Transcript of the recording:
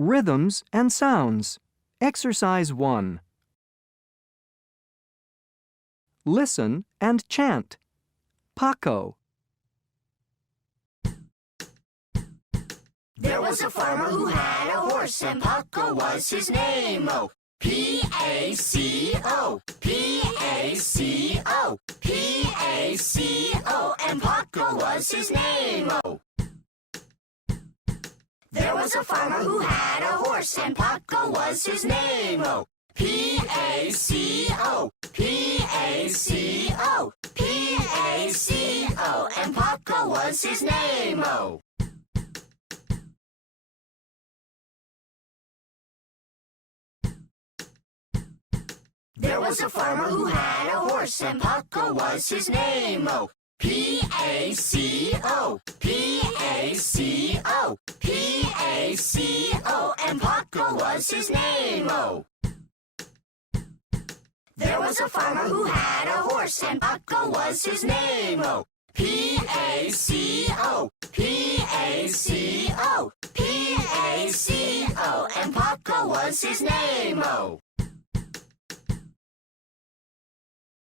Rhythms and sounds. Exercise 1. Listen and chant. Paco. There was a farmer who had a horse, and Paco was his name. Oh, P-A-C-O, P-A-C-O, P-A-C-O, and Paco was his name. Oh. There was a farmer who had a horse, and Paco was his name. Oh, P-A-C-O, P-A-C-O, P-A-C-O, and Paco was his name. Oh. There was a farmer who had a horse, and Paco was his name. Oh, P-A-C-O, P-A-C-O, P-A-C-O, and Paco was his name. Oh. There was a farmer who had a horse, and Paco was his name. Oh, P-A-C-O, P-A-C-O, P-A-C-O, and Paco was his name. Oh.